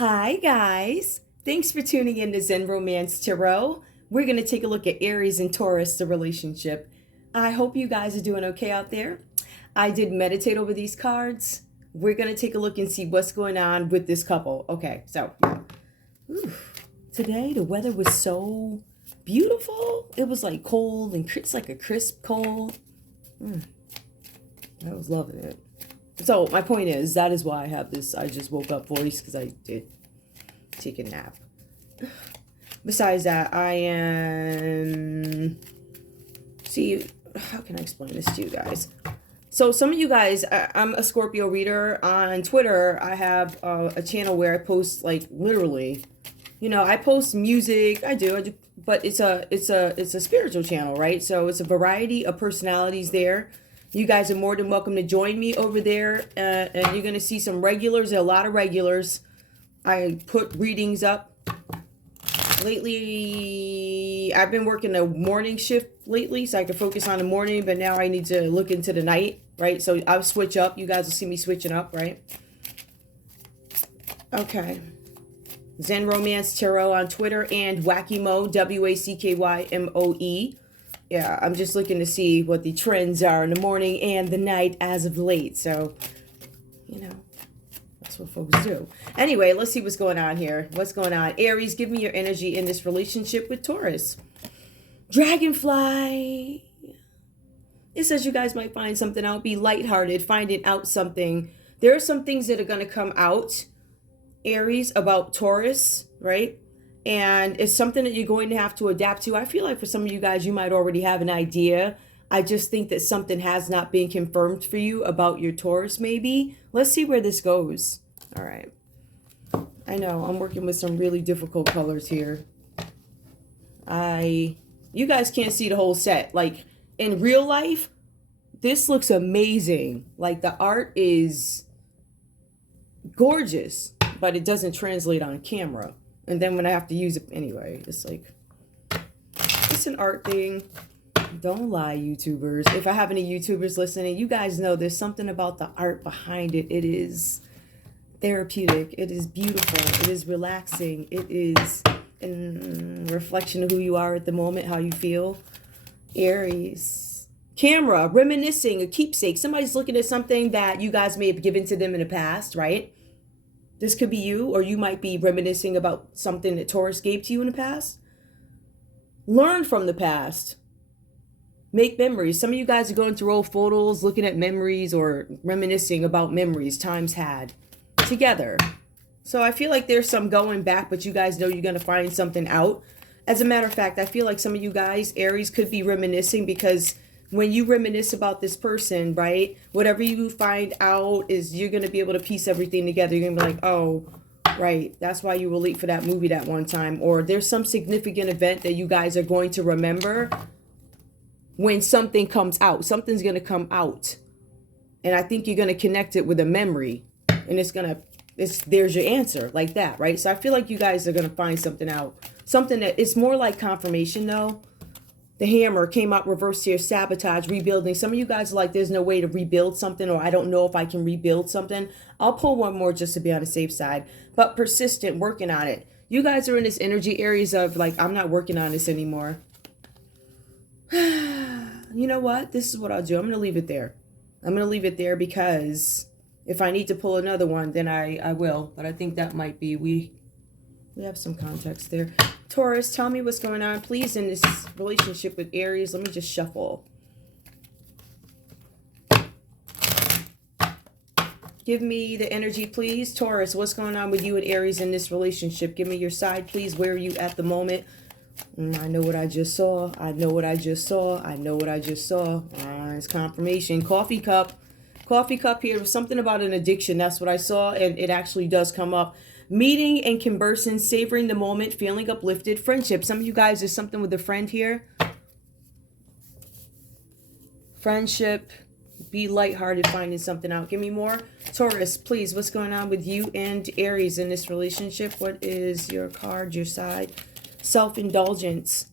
Hi, guys. Thanks for tuning in to Zen Romance Tarot. We're going to take a look at Aries and Taurus, the relationship. I hope you guys are doing okay out there. I did meditate over these cards. We're going to take a look and see what's going on with this couple. Okay, so today the weather was so beautiful. It was like cold and it's like a crisp cold. I was loving it. So my point is, that is why I have this I just woke up voice, because I did take a nap. Besides that, I am... See, how can I explain this to you guys? So some of you guys, I'm a Scorpio reader. On Twitter, I have a channel where I post, like, literally, I post music. I do, but it's a spiritual channel, right? So it's a variety of personalities there. You guys are more than welcome to join me over there, and you're going to see some regulars, a lot of regulars. I put readings up. Lately, I've been working a morning shift lately, so I can focus on the morning, but now I need to look into the night, right? So I'll switch up. You guys will see me switching up, right? Okay. Zen Romance Tarot on Twitter and Wackymoe, WACKYMOE. Yeah, I'm just looking to see what the trends are in the morning and the night as of late. So, that's what folks do. Anyway, let's see what's going on here. What's going on? Aries, give me your energy in this relationship with Taurus. Dragonfly. It says you guys might find something out. Be lighthearted, finding out something. There are some things that are going to come out, Aries, about Taurus, right? And it's something that you're going to have to adapt to. I feel like for some of you guys, you might already have an idea. I just think that something has not been confirmed for you about your Taurus, maybe. Let's see where this goes. All right. I know I'm working with some really difficult colors here. You guys can't see the whole set. Like, in real life, this looks amazing. Like, the art is gorgeous, but it doesn't translate on camera. And then when I have to use it anyway, it's like, it's an art thing. Don't lie, YouTubers. If I have any YouTubers listening, you guys know there's something about the art behind it. It is therapeutic. It is beautiful. It is relaxing. It is a reflection of who you are at the moment, how you feel. Aries. Camera, reminiscing, a keepsake. Somebody's looking at something that you guys may have given to them in the past, right? This could be you, or you might be reminiscing about something that Taurus gave to you in the past. Learn from the past. Make memories. Some of you guys are going through old photos, looking at memories or reminiscing about memories times had together. So I feel like there's some going back, but you guys know you're going to find something out. As a matter of fact, I feel like some of you guys, Aries, could be reminiscing, because when you reminisce about this person, right, whatever you find out is you're going to be able to piece everything together. You're going to be like, oh, right, that's why you were late for that movie that one time. Or there's some significant event that you guys are going to remember when something comes out. Something's going to come out. And I think you're going to connect it with a memory. And there's your answer, like that, right? So I feel like you guys are going to find something out. Something that, it's more like confirmation, though. The hammer came out reversed here, sabotage, rebuilding. Some of you guys are like, there's no way to rebuild something, or I don't know if I can rebuild something. I'll pull one more just to be on the safe side. But persistent, working on it. You guys are in this energy areas of like, I'm not working on this anymore. You know what? This is what I'll do. I'm going to leave it there. I'm going to leave it there, because if I need to pull another one, then I will. But I think that might be, we have some context there. Taurus, tell me what's going on, please, in this relationship with Aries. Let me just shuffle. Give me the energy, please. Taurus, what's going on with you and Aries in this relationship? Give me your side, please. Where are you at the moment? I know what I just saw. I know what I just saw. I know what I just saw. It's confirmation. Coffee cup. Coffee cup here. Something about an addiction. That's what I saw, and it actually does come up. Meeting and conversing, savoring the moment, feeling uplifted. Friendship. Some of you guys, there's something with a friend here. Friendship. Be lighthearted, finding something out. Give me more. Taurus, please, what's going on with you and Aries in this relationship? What is your card, your side? Self-indulgence.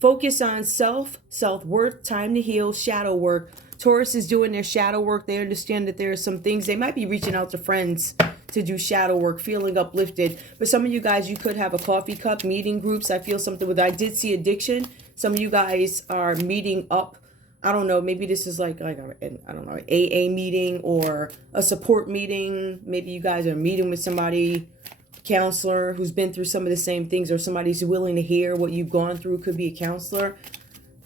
Focus on self-worth, time to heal, shadow work. Taurus is doing their shadow work. They understand that there are some things. They might be reaching out to friends to do shadow work, feeling uplifted. For some of you guys, you could have a coffee cup, meeting groups. I feel something with, I did see addiction. Some of you guys are meeting up. I don't know, maybe this is like I don't know, an AA meeting or a support meeting. Maybe you guys are meeting with somebody, counselor who's been through some of the same things, or somebody's willing to hear what you've gone through. Could be a counselor.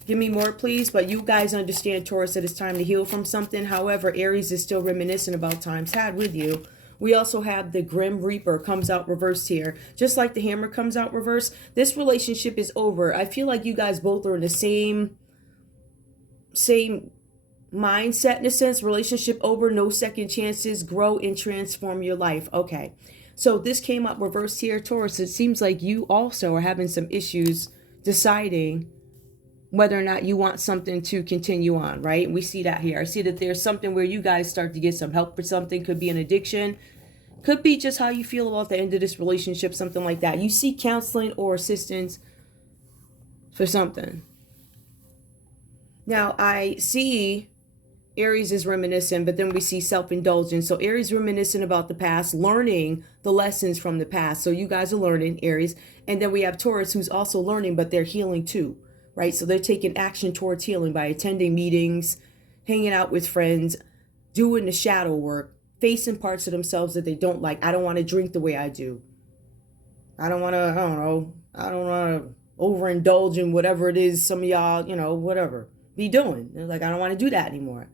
Give me more, please. But you guys understand, Taurus, that it's time to heal from something. However, Aries is still reminiscent about times had with you. We also have the Grim Reaper comes out reversed here. Just like the Hammer comes out reversed. This relationship is over. I feel like you guys both are in the same mindset in a sense. Relationship over, no second chances. Grow and transform your life. Okay. So this came up reversed here, Taurus. It seems like you also are having some issues deciding whether or not you want something to continue on, right? We see that here. I see that there's something where you guys start to get some help for something. Could be an addiction. Could be just how you feel about the end of this relationship, something like that. You see counseling or assistance for something. Now, I see Aries is reminiscent, but then we see self-indulgence. So Aries reminiscent about the past, learning the lessons from the past. So you guys are learning, Aries. And then we have Taurus, who's also learning, but they're healing too. Right? So they're taking action towards healing by attending meetings, hanging out with friends, doing the shadow work, facing parts of themselves that they don't like. I don't want to drink the way I do. I don't want to overindulge in whatever it is some of y'all, whatever, be doing. They're like, I don't want to do that anymore.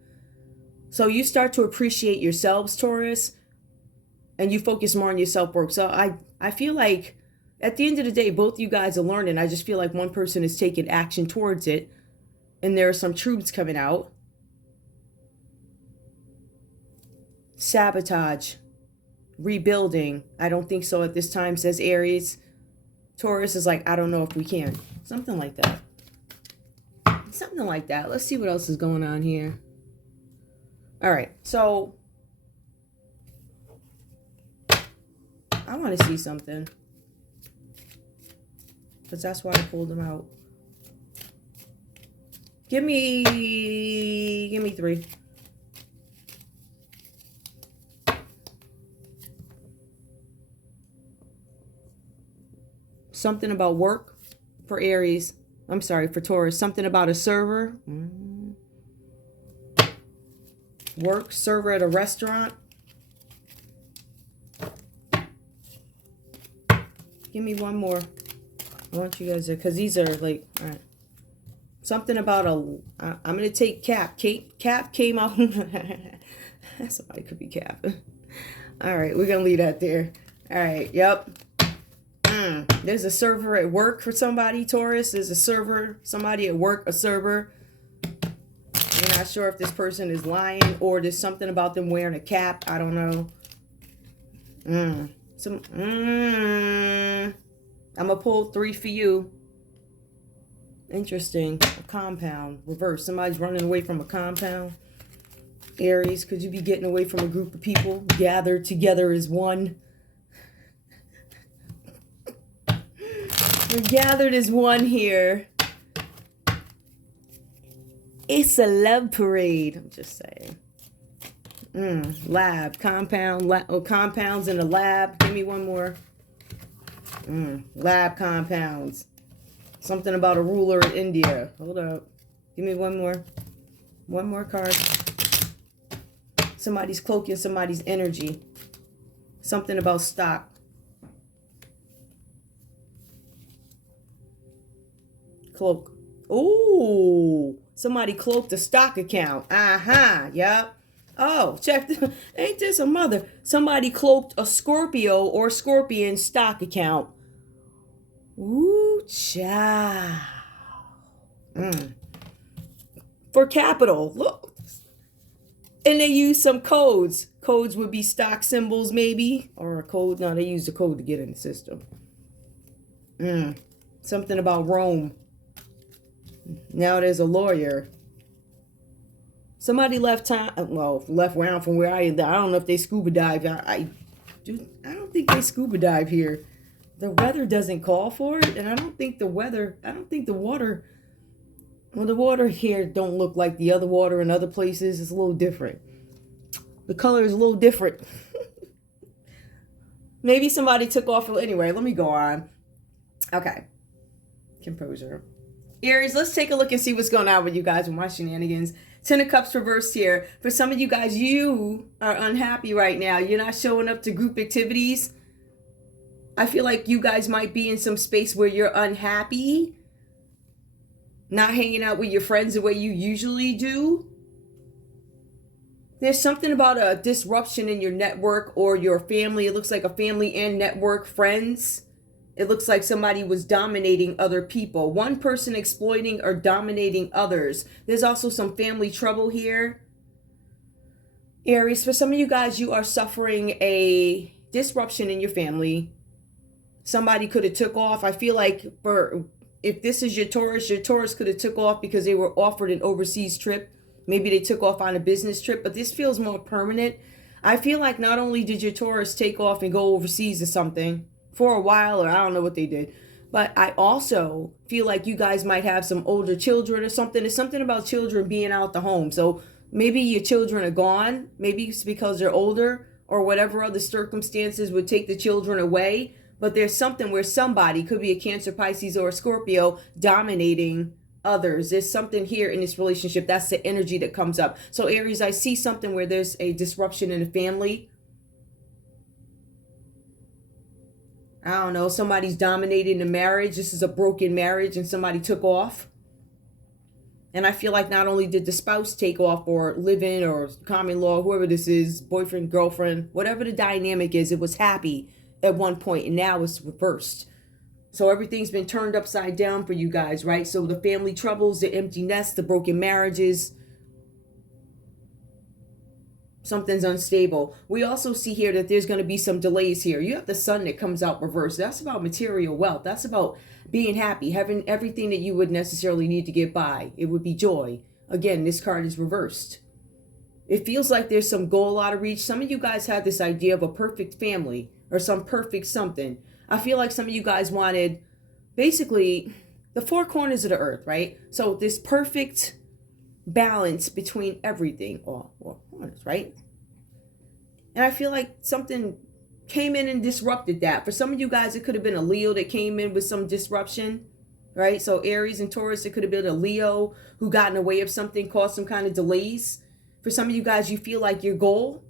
So you start to appreciate yourselves, Taurus, and you focus more on your self-work. So I feel like at the end of the day, both you guys are learning. I just feel like one person is taking action towards it. And there are some truths coming out. Sabotage. Rebuilding. I don't think so at this time, says Aries. Taurus is like, I don't know if we can. Something like that. Something like that. Let's see what else is going on here. All right. So I want to see something. Because that's why I pulled them out. Give me 3. Something about work for Aries. I'm sorry, for Taurus. Something about a server. Work, server at a restaurant. Give me one more. I want you guys to, because these are like, all right. Something about I'm going to take Cap. Cap came out. Somebody could be Cap. All right, we're going to leave that there. All right, yep. There's a server at work for somebody, Taurus. There's a server, somebody at work, a server. You're not sure if this person is lying or there's something about them wearing a cap. I don't know. I'm going to pull 3 for you. Interesting. A compound. Reverse. Somebody's running away from a compound. Aries, could you be getting away from a group of people gathered together as one? We're gathered as one here. It's a love parade. I'm just saying. Lab. Compound. Compounds in a lab. Give me one more. Lab compounds. Something about a ruler in India. Hold up. Give me one more. One more card. Somebody's cloaking somebody's energy. Something about stock. Cloak. Ooh. Somebody cloaked a stock account. Yep. Oh, check. Ain't this a mother? Somebody cloaked a Scorpio or Scorpion stock account. Ooh, child. For capital. Look. And they use some codes. Codes would be stock symbols, maybe. Or a code. No, they use the code to get in the system. Something about Rome. Now there's a lawyer. Somebody left around from where I am. I don't know if they scuba dive. I don't think they scuba dive here. The weather doesn't call for it, and I don't think the water, well, the water here don't look like the other water in other places. It's a little different. The color is a little different. Maybe somebody took off. Anyway, let me go on. Okay. Composure. Aries, let's take a look and see what's going on with you guys with my shenanigans. Ten of Cups reversed here. For some of you guys, you are unhappy right now. You're not showing up to group activities. I feel like you guys might be in some space where you're unhappy. Not hanging out with your friends the way you usually do. There's something about a disruption in your network or your family. It looks like a family and network, friends. It looks like somebody was dominating other people. One person exploiting or dominating others. There's also some family trouble here. Aries, for some of you guys, you are suffering a disruption in your family. Somebody could have took off. I feel like if this is your Taurus could have took off because they were offered an overseas trip. Maybe they took off on a business trip, but this feels more permanent. I feel like not only did your Taurus take off and go overseas or something for a while, or I don't know what they did, but I also feel like you guys might have some older children or something. There's something about children being out the home. So maybe your children are gone. Maybe it's because they're older or whatever other circumstances would take the children away. But there's something where somebody, could be a Cancer, Pisces, or a Scorpio, dominating others. There's something here in this relationship. That's the energy that comes up. So Aries, I see something where there's a disruption in the family. I don't know, somebody's dominating the marriage. This is a broken marriage and somebody took off. And I feel like not only did the spouse take off or live in or common law, whoever this is, boyfriend, girlfriend, whatever the dynamic is, it was happy at one point and now it's reversed. So everything's been turned upside down for you guys, right? So the family troubles, the empty nest, the broken marriages, something's unstable. We also see here that there's going to be some delays here. You have the sun that comes out reversed. That's about material wealth. That's about being happy, having everything that you would necessarily need to get by. It would be joy. Again, this card is reversed. It feels like there's some goal out of reach. Some of you guys had this idea of a perfect family or some perfect something. I feel like some of you guys wanted basically the four corners of the earth, right? So this perfect balance between everything, all four corners, right? And I feel like something came in and disrupted that. For some of you guys, it could have been a Leo that came in with some disruption, right? So Aries and Taurus, it could have been a Leo who got in the way of something, caused some kind of delays. For some of you guys, you feel like your goal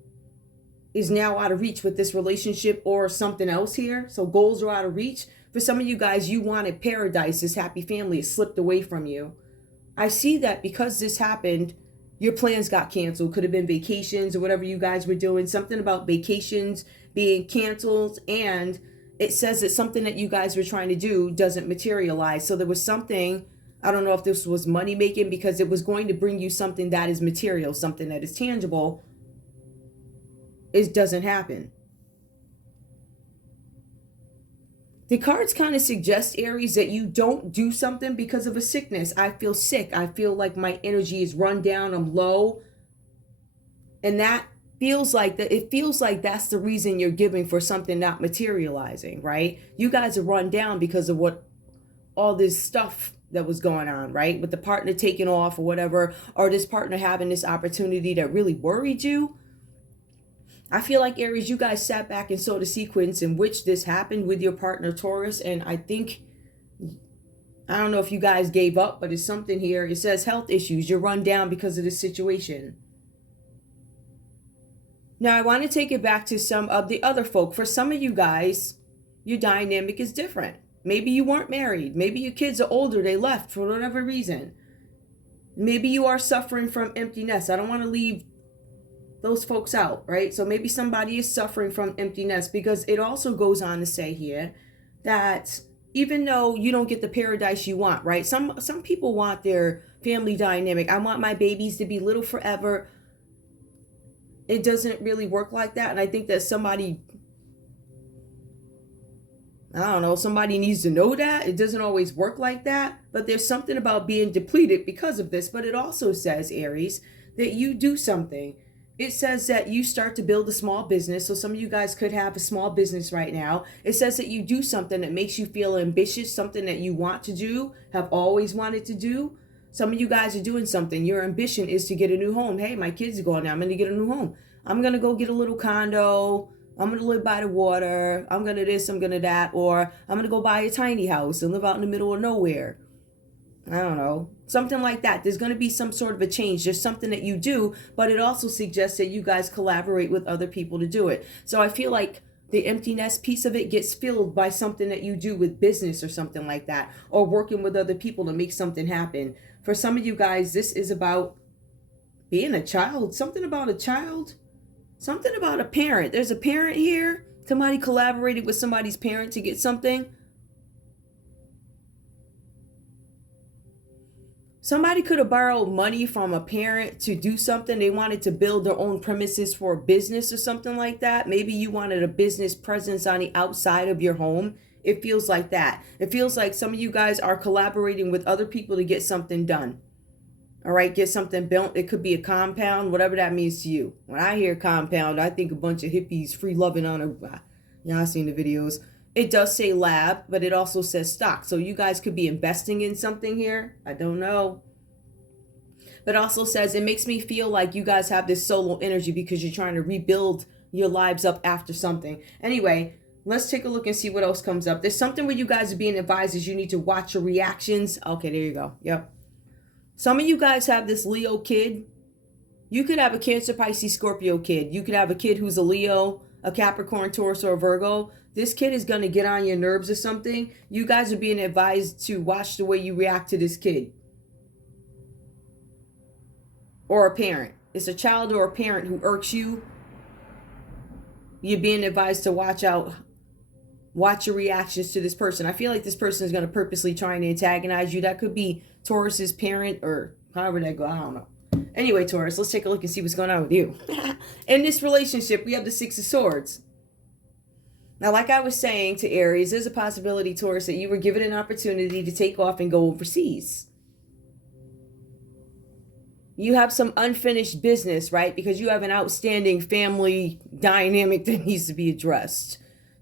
is now out of reach with this relationship or something else here. So goals are out of reach. For some of you guys, you wanted paradise, this happy family. It slipped away from you. I see that because this happened, your plans got canceled. Could have been vacations or whatever you guys were doing. Something about vacations being canceled. And it says that something that you guys were trying to do doesn't materialize. So there was something, I don't know if this was money making, because it was going to bring you something that is material, something that is tangible. It doesn't happen. The cards kind of suggest, Aries, that you don't do something because of a sickness. I feel sick. I feel like my energy is run down. I'm low. And that feels like that. It feels like that's the reason you're giving for something not materializing, right? You guys are run down because of what all this stuff that was going on, right? With the partner taking off or whatever, or this partner having this opportunity that really worried you. I feel like, Aries, you guys sat back and saw the sequence in which this happened with your partner, Taurus. And I think, I don't know if you guys gave up, but it's something here. It says health issues. You're run down because of this situation. Now, I want to take it back to some of the other folk. For some of you guys, your dynamic is different. Maybe you weren't married. Maybe your kids are older. They left for whatever reason. Maybe you are suffering from emptiness. I don't want to leave those folks out, right? So maybe somebody is suffering from emptiness, because it also goes on to say here that even though you don't get the paradise you want, right? Some people want their family dynamic. I want my babies to be little forever. It doesn't really work like that. And I think that somebody, I don't know, somebody needs to know that. It doesn't always work like that. But there's something about being depleted because of this. But it also says, Aries, that you do something. It says that you start to build a small business. So some of you guys could have a small business right now. It says that you do something that makes you feel ambitious, something that you want to do, have always wanted to do. Some of you guys are doing something. Your ambition is to get a new home. Hey, my kids are going now. I'm going to get a new home. I'm going to go get a little condo, I'm going to live by the water. I'm going to this, I'm going to that. Or I'm going to go buy a tiny house and live out in the middle of nowhere. I don't know. Something like that. There's going to be some sort of a change. There's something that you do, but it also suggests that you guys collaborate with other people to do it. So I feel like the empty nest piece of it gets filled by something that you do with business or something like that, or working with other people to make something happen. For some of you guys, this is about being a child. Something about a child. Something about a parent. There's a parent here. Somebody collaborated with somebody's parent to get something. Somebody could have borrowed money from a parent to do something. They wanted to build their own premises for a business or something like that. Maybe you wanted a business presence on the outside of your home. It feels like that. It feels like some of you guys are collaborating with other people to get something done. All right, get something built. It could be a compound, whatever that means to you. When I hear compound, I think a bunch of hippies free loving on a... Yeah, I've seen the videos. It does say lab, but it also says stock. So you guys could be investing in something here. I don't know. But it also says it makes me feel like you guys have this solo energy because you're trying to rebuild your lives up after something. Anyway, let's take a look and see what else comes up. There's something where you guys are being advised is you need to watch your reactions. Okay, there you go. Yep. Some of you guys have this Leo kid. You could have a Cancer, Pisces, Scorpio kid. You could have a kid who's a Leo, a Capricorn, Taurus, or a Virgo. This kid is going to get on your nerves or something. You guys are being advised to watch the way you react to this kid. Or a parent. It's a child or a parent who irks you. You're being advised to watch out. Watch your reactions to this person. I feel like this person is going to purposely try and antagonize you. That could be Taurus's parent or however that go. I don't know. Anyway, Taurus, let's take a look and see what's going on with you. In this relationship, we have the Six of Swords. Now, like I was saying to Aries, there's a possibility, Taurus, that you were given an opportunity to take off and go overseas. You have some unfinished business, right? Because you have an outstanding family dynamic that needs to be addressed.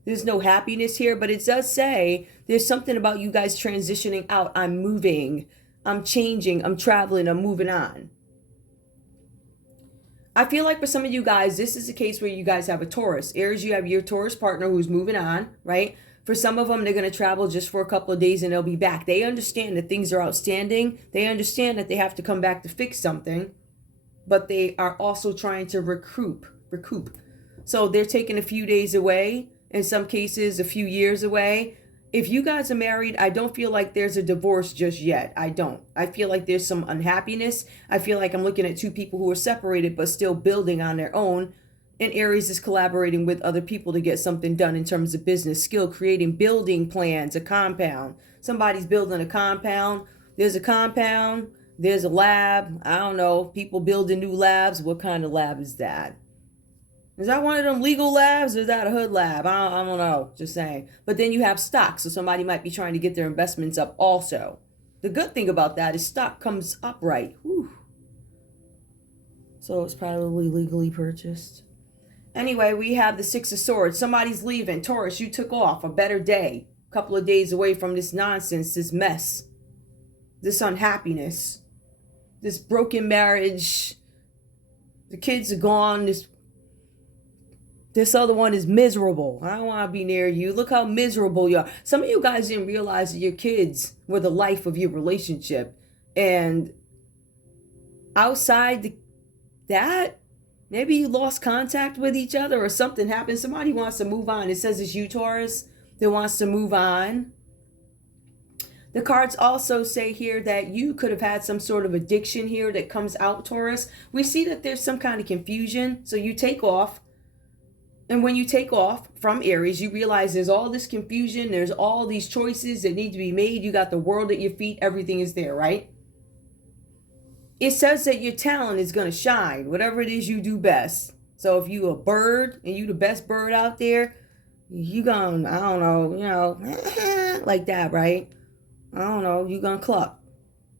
There's no happiness here, but it does say there's something about you guys transitioning out. I'm moving, I'm changing, I'm traveling, I'm moving on. I feel like for some of you guys, this is a case where you guys have a Taurus. Aries, you have your Taurus partner who's moving on, right? For some of them, they're going to travel just for a couple of days and they'll be back. They understand that things are outstanding. They understand that they have to come back to fix something, but they are also trying to recoup. So they're taking a few days away, in some cases, a few years away. If you guys are married, I don't feel like there's a divorce just yet. I don't. I feel like there's some unhappiness. I feel like I'm looking at two people who are separated but still building on their own. And Aries is collaborating with other people to get something done in terms of business, skill, creating building plans, a compound. Somebody's building a compound. There's a compound. There's a lab. I don't know. People building new labs. What kind of lab is that? Is that one of them legal labs or is that a hood lab? I don't know. Just saying. But then you have stock. So somebody might be trying to get their investments up also. The good thing about that is stock comes upright. Whew. So it's probably legally purchased. Anyway, we have the Six of Swords. Somebody's leaving. Taurus, you took off. A better day. A couple of days away from this nonsense, this mess, this unhappiness, this broken marriage. The kids are gone. This other one is miserable. I don't want to be near you. Look how miserable you are. Some of you guys didn't realize that your kids were the life of your relationship. And outside that, maybe you lost contact with each other or something happened. Somebody wants to move on. It says it's you, Taurus, that wants to move on. The cards also say here that you could have had some sort of addiction here that comes out, Taurus. We see that there's some kind of confusion. So you take off. And when you take off from Aries, you realize there's all this confusion. There's all these choices that need to be made. You got the world at your feet. Everything is there, right? It says that your talent is going to shine, whatever it is you do best. So if you a bird and you the best bird out there, you gonna, I don't know, like that, right? I don't know, you gonna cluck.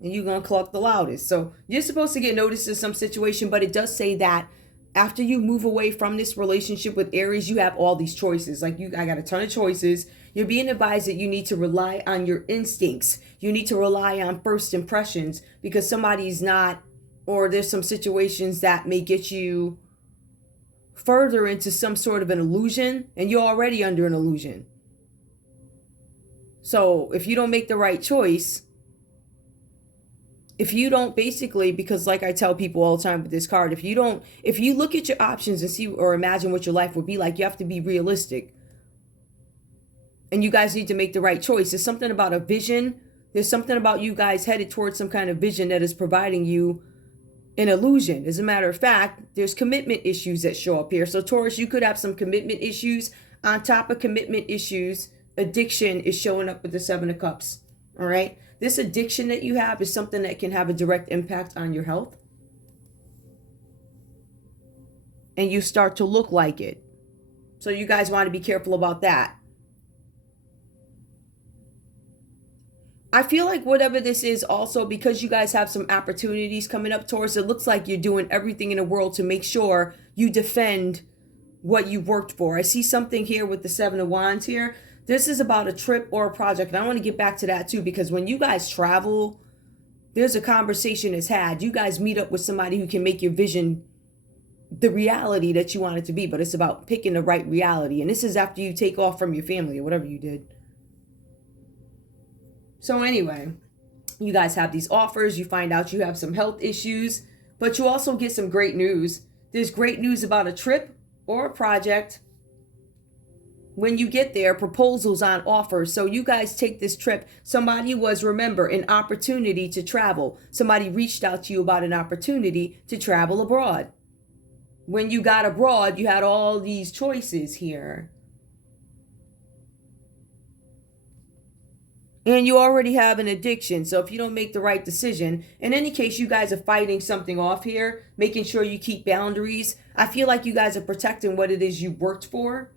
And you gonna cluck the loudest. So you're supposed to get noticed in some situation, but it does say that after you move away from this relationship with Aries, you have all these choices. Like I got a ton of choices. You're being advised that you need to rely on your instincts. You need to rely on first impressions because somebody's not, or there's some situations that may get you further into some sort of an illusion, and you're already under an illusion. So if you don't make the right choice, if you don't basically, because like I tell people all the time with this card, if you look at your options and see or imagine what your life would be like, you have to be realistic. And you guys need to make the right choice. There's something about a vision. There's something about you guys headed towards some kind of vision that is providing you an illusion. As a matter of fact, there's commitment issues that show up here. So Taurus, you could have some commitment issues. On top of commitment issues, addiction is showing up with the Seven of Cups. All right. This addiction that you have is something that can have a direct impact on your health. And you start to look like it. So you guys want to be careful about that. I feel like whatever this is also, because you guys have some opportunities coming up, Taurus, it looks like you're doing everything in the world to make sure you defend what you worked for. I see something here with the Seven of Wands here. This is about a trip or a project. And I want to get back to that too, because when you guys travel, there's a conversation that's had. You guys meet up with somebody who can make your vision the reality that you want it to be. But it's about picking the right reality. And this is after you take off from your family or whatever you did. So anyway, you guys have these offers. You find out you have some health issues, but you also get some great news. There's great news about a trip or a project. When you get there, proposals on offers. So you guys take this trip. Somebody was, remember, an opportunity to travel. Somebody reached out to you about an opportunity to travel abroad. When you got abroad, you had all these choices here. And you already have an addiction. So if you don't make the right decision, in any case, you guys are fighting something off here, making sure you keep boundaries. I feel like you guys are protecting what it is you worked for.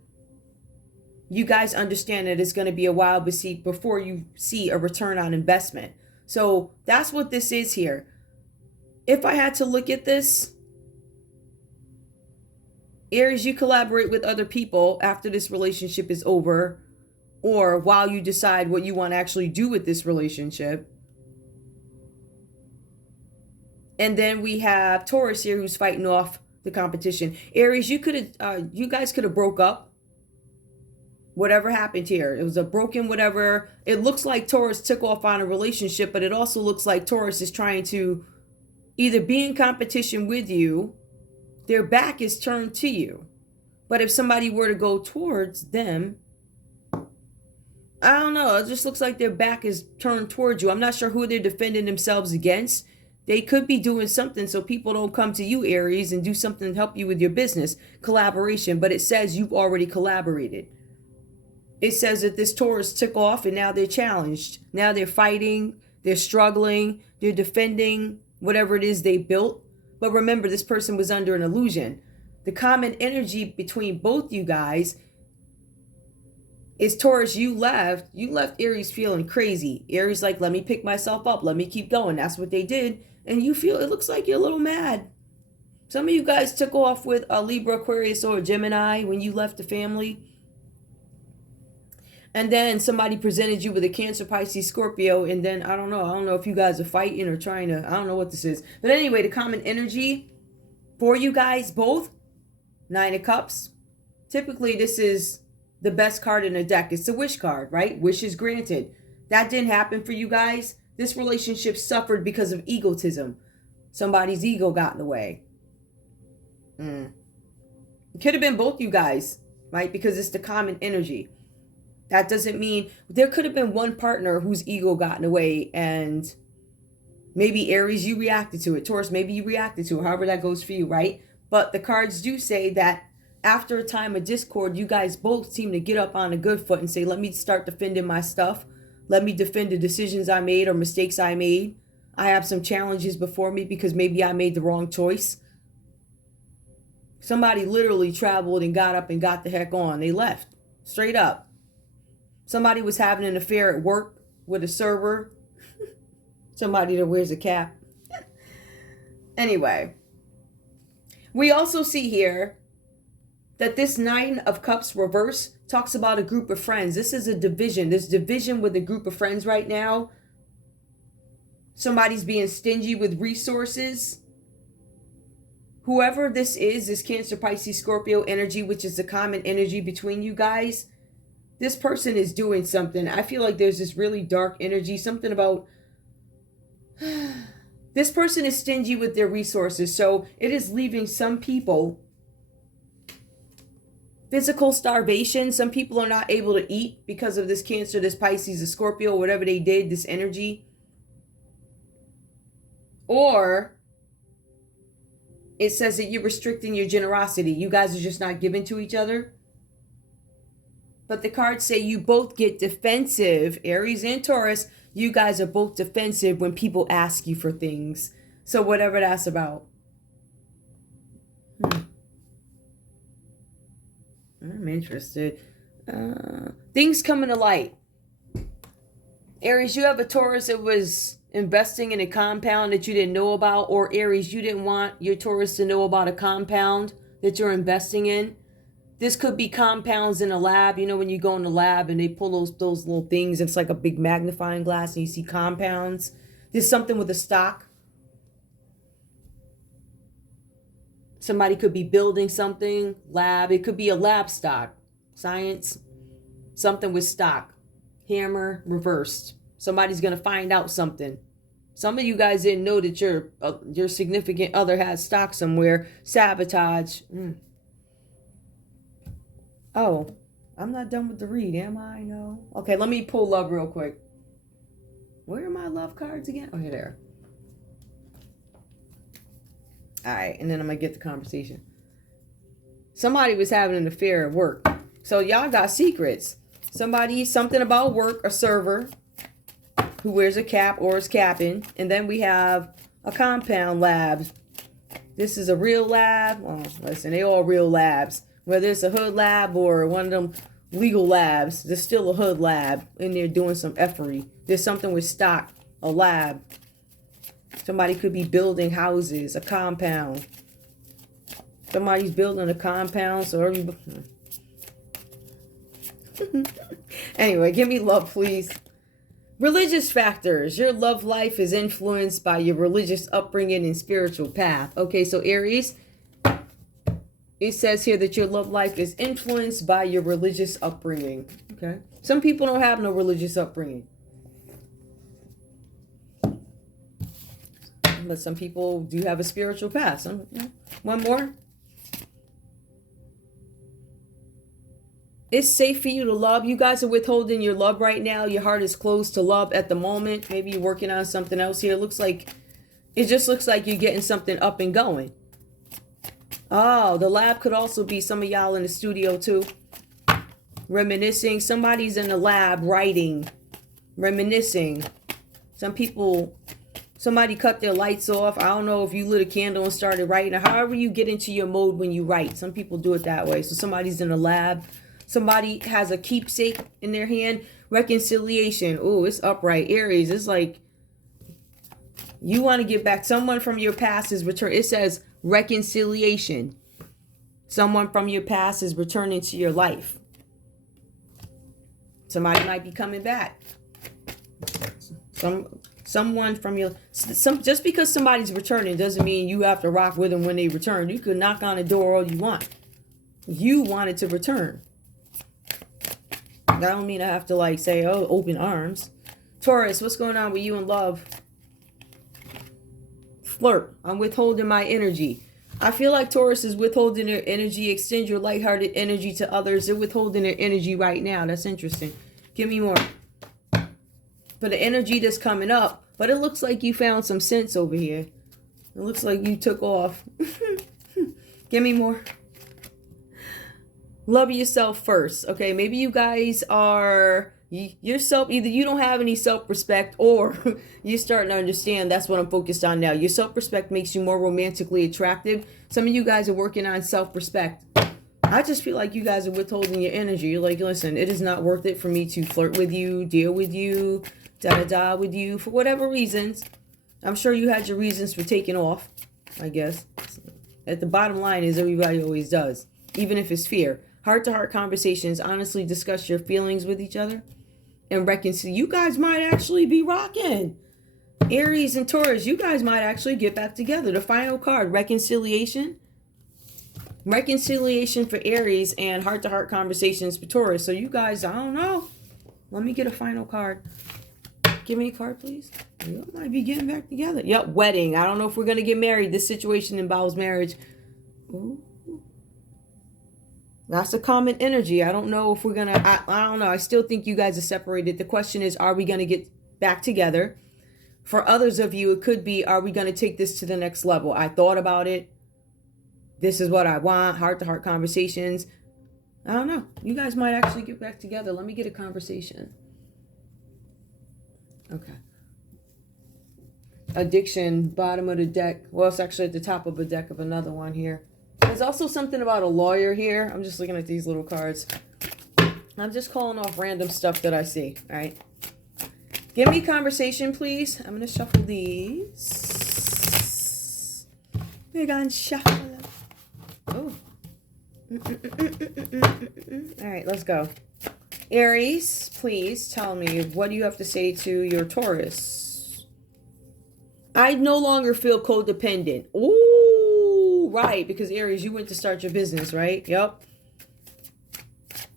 You guys understand that it's going to be a while before you see a return on investment. So that's what this is here. If I had to look at this, Aries, you collaborate with other people after this relationship is over, or while you decide what you want to actually do with this relationship. And then we have Taurus here who's fighting off the competition. Aries, you guys could have broke up. Whatever happened here, it was a broken whatever. It looks like Taurus took off on a relationship, but it also looks like Taurus is trying to either be in competition with you. Their back is turned to you. But if somebody were to go towards them, I don't know. It just looks like their back is turned towards you. I'm not sure who they're defending themselves against. They could be doing something so people don't come to you, Aries, and do something to help you with your business. Collaboration. But it says you've already collaborated. It says that this Taurus took off and now they're challenged. Now they're fighting. They're struggling. They're defending whatever it is they built. But remember, this person was under an illusion. The common energy between both you guys is Taurus, you left Aries feeling crazy. Aries like, let me pick myself up. Let me keep going. That's what they did. And you feel, it looks like you're a little mad. Some of you guys took off with a Libra, Aquarius, or a Gemini when you left the family. And then somebody presented you with a Cancer, Pisces, Scorpio. And then, I don't know if you guys are fighting or trying to, I don't know what this is. But anyway, the common energy for you guys both, Nine of Cups. Typically, this is the best card in the deck. It's the wish card, right? Wishes granted. That didn't happen for you guys. This relationship suffered because of egotism. Somebody's ego got in the way. It could have been both you guys, right? Because it's the common energy. That doesn't mean, there could have been one partner whose ego got in the way, and maybe Aries, you reacted to it. Taurus, maybe you reacted to it. However that goes for you, right? But the cards do say that after a time of discord, you guys both seem to get up on a good foot and say, let me start defending my stuff. Let me defend the decisions I made or mistakes I made. I have some challenges before me because maybe I made the wrong choice. Somebody literally traveled and got up and got the heck on. They left. Straight up. Somebody was having an affair at work with a server. Somebody that wears a cap. Anyway. We also see here that this Nine of Cups reverse talks about a group of friends. This is a division. There's division with a group of friends right now. Somebody's being stingy with resources. whoever this is, this Cancer, Pisces, Scorpio energy, which is the common energy between you guys, this person is doing something. I feel like there's this really dark energy, something about this person is stingy with their resources. So it is leaving some people physical starvation. Some people are not able to eat because of this Cancer, this Pisces, this Scorpio, whatever they did, this energy. Or it says that you're restricting your generosity. You guys are just not giving to each other. But the cards say you both get defensive. Aries and Taurus, you guys are both defensive when people ask you for things. So whatever that's about. I'm interested. Things coming to light. Aries, you have a Taurus that was investing in a compound that you didn't know about. Or Aries, you didn't want your Taurus to know about a compound that you're investing in. This could be compounds in a lab. You know, when you go in the lab and they pull those little things, it's like a big magnifying glass and you see compounds. There's something with a stock. Somebody could be building something, lab. It could be a lab stock, science, something with stock. Hammer reversed. Somebody's going to find out something. Some of you guys didn't know that your significant other has stock somewhere. Sabotage. Oh, I'm not done with the read, am I? No. Okay, let me pull love real quick. Where are my love cards again? Oh, here they are. All right, and then I'm going to get the conversation. Somebody was having an affair at work. So y'all got secrets. Something about work, a server who wears a cap or is capping. And then we have a compound lab. This is a real lab. Well, listen, they all real labs. Whether it's a hood lab or one of them legal labs, there's still a hood lab in there doing some effery. There's something with stock, a lab. Somebody could be building houses, a compound. Somebody's building a compound, so everybody... Anyway, give me love, please. Religious factors. Your love life is influenced by your religious upbringing and spiritual path. Okay, so Aries... It says here that your love life is influenced by your religious upbringing. Okay. Some people don't have no religious upbringing. But some people do have a spiritual path. One more. It's safe for you to love. You guys are withholding your love right now. Your heart is closed to love at the moment. Maybe you're working on something else here. It just looks like you're getting something up and going. Oh, the lab could also be some of y'all in the studio too. Reminiscing. Somebody's in the lab writing. Reminiscing. Somebody cut their lights off. I don't know if you lit a candle and started writing. Or however you get into your mode when you write. Some people do it that way. So somebody's in the lab. Somebody has a keepsake in their hand. Reconciliation. Oh, it's upright. Aries, it's like you want to get back. Someone from your past is return. It says reconciliation. Someone from your past is returning to your life. Somebody might be coming back. Someone from your... just because somebody's returning doesn't mean you have to rock with them when they return. You could knock on the door all you want. You wanted to return. That don't mean I have to say, oh, open arms. Taurus, what's going on with you in love? Flirt. I'm withholding my energy. I feel like Taurus is withholding their energy. Extend your lighthearted energy to others. They're withholding their energy right now. That's interesting. Give me more. For the energy that's coming up. But it looks like you found some sense over here. It looks like you took off. Give me more. Love yourself first. Okay, maybe you guys are... yourself, either you don't have any self-respect or you're starting to understand. That's what I'm focused on now. Your self-respect makes you more romantically attractive. Some of you guys are working on self-respect. I just feel like you guys are withholding your energy. You're like, listen, it is not worth it for me to flirt with you, deal with you, da-da-da with you for whatever reasons. I'm sure you had your reasons for taking off, I guess. At the bottom line is everybody always does, even if it's fear. Heart-to-heart conversations, honestly discuss your feelings with each other. And reconcile. You guys might actually be rocking. Aries and Taurus, you guys might actually get back together. The final card, reconciliation. Reconciliation for Aries and heart-to-heart conversations for Taurus. So you guys, I don't know. Let me get a final card. Give me a card, please. You might be getting back together. Yep, wedding. I don't know if we're going to get married. This situation involves marriage. Ooh. That's a common energy. I don't know if we're going to... I don't know. I still think you guys are separated. The question is, are we going to get back together? For others of you, it could be, are we going to take this to the next level? I thought about it. This is what I want. Heart-to-heart conversations. I don't know. You guys might actually get back together. Let me get a conversation. Okay. Addiction, bottom of the deck. Well, it's actually at the top of a deck of another one here. There's also something about a lawyer here. I'm just looking at these little cards. I'm just calling off random stuff that I see. All right. Give me conversation, please. I'm going to shuffle these. We're going to shuffle. Oh. All right, let's go. Aries, please tell me, what do you have to say to your Taurus? I no longer feel codependent. Ooh, right, because Aries, you went to start your business, right? Yep.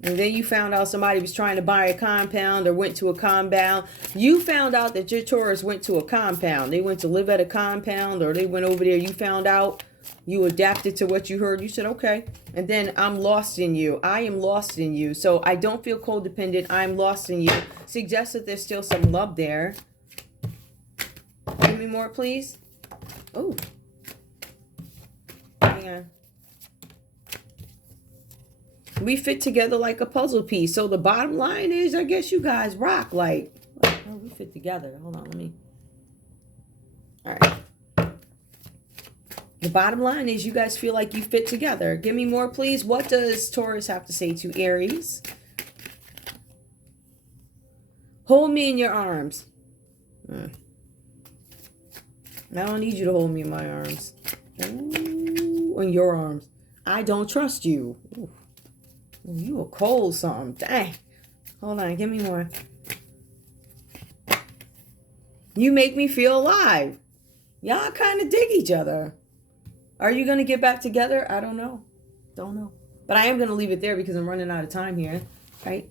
And then you found out somebody was trying to buy a compound or went to a compound. You found out that your Taurus went to a compound. They went to live at a compound or they went over there. You found out. You adapted to what you heard. You said, okay. And then I'm lost in you. I am lost in you. So I don't feel codependent. I'm lost in you. Suggests that there's still some love there. Give me more, please. Oh. Hang on. We fit together like a puzzle piece. So the bottom line is, I guess you guys rock. Like, oh, we fit together. Hold on, let me. All right. The bottom line is you guys feel like you fit together. Give me more, please. What does Taurus have to say to Aries? Hold me in your arms. I don't need you to hold me in my arms. Ooh, in your arms. I don't trust you. Ooh. You a cold something. Dang. Hold on. Give me more. You make me feel alive. Y'all kind of dig each other. Are you going to get back together? I don't know. Don't know. But I am going to leave it there because I'm running out of time here. Right?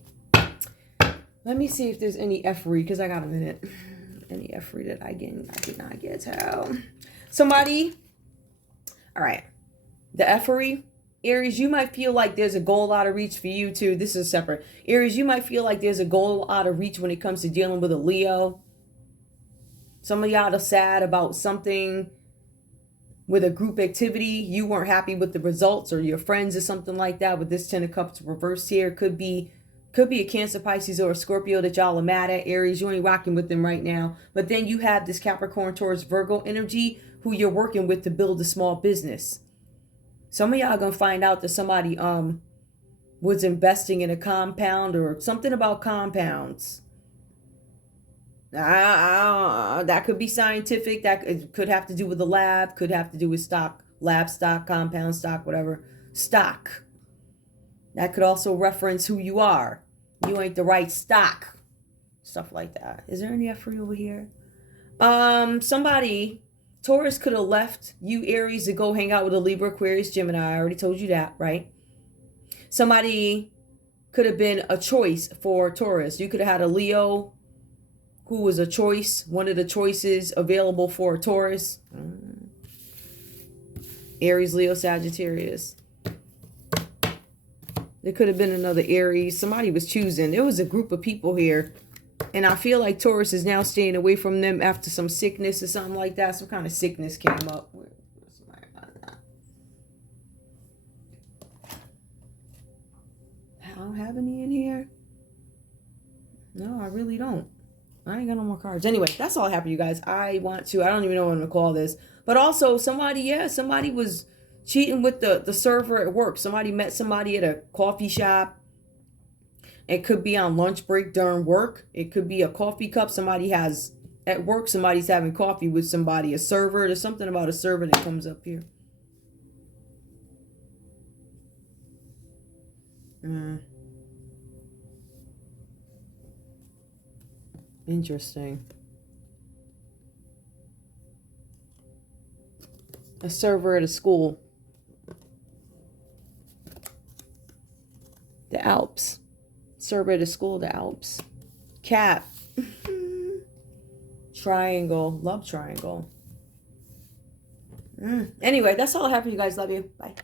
Let me see if there's any effery because I got a minute. Any effery that I did not get to. Somebody. All right. The effery. Aries, you might feel like there's a goal out of reach for you too. This is separate. Aries, you might feel like there's a goal out of reach when it comes to dealing with a Leo. Some of y'all are sad about something with a group activity. You weren't happy with the results or your friends or something like that. With this 10 of Cups reversed here. Could be a Cancer, Pisces, or a Scorpio that y'all are mad at. Aries, you ain't rocking with them right now. But then you have this Capricorn, Taurus, Virgo energy who you're working with to build a small business. Some of y'all are going to find out that somebody was investing in a compound or something about compounds. That could be scientific. That could have to do with the lab. Could have to do with stock, lab stock, compound stock, whatever. Stock. That could also reference who you are. You ain't the right stock. Stuff like that. Is there any effery over here? Somebody... Taurus could have left you, Aries, to go hang out with a Libra, Aquarius, Gemini. I already told you that, right? Somebody could have been a choice for Taurus. You could have had a Leo who was a choice, one of the choices available for Taurus. Aries, Leo, Sagittarius. There could have been another Aries. Somebody was choosing. There was a group of people here. And I feel like Taurus is now staying away from them after some sickness or something like that. Some kind of sickness came up. I don't have any in here. No, I really don't. I ain't got no more cards. Anyway, that's all I have for you guys. I don't even know what I'm going to call this. But also, somebody was cheating with the server at work. Somebody met somebody at a coffee shop. It could be on lunch break during work. It could be a coffee cup somebody has at work. Somebody's having coffee with somebody, a server. There's something about a server that comes up here. Interesting. A server at a school. The Alps. Server at a school, the Alps. Cat. Triangle. Love triangle. Anyway, that's all I have for you guys. Love you. Bye.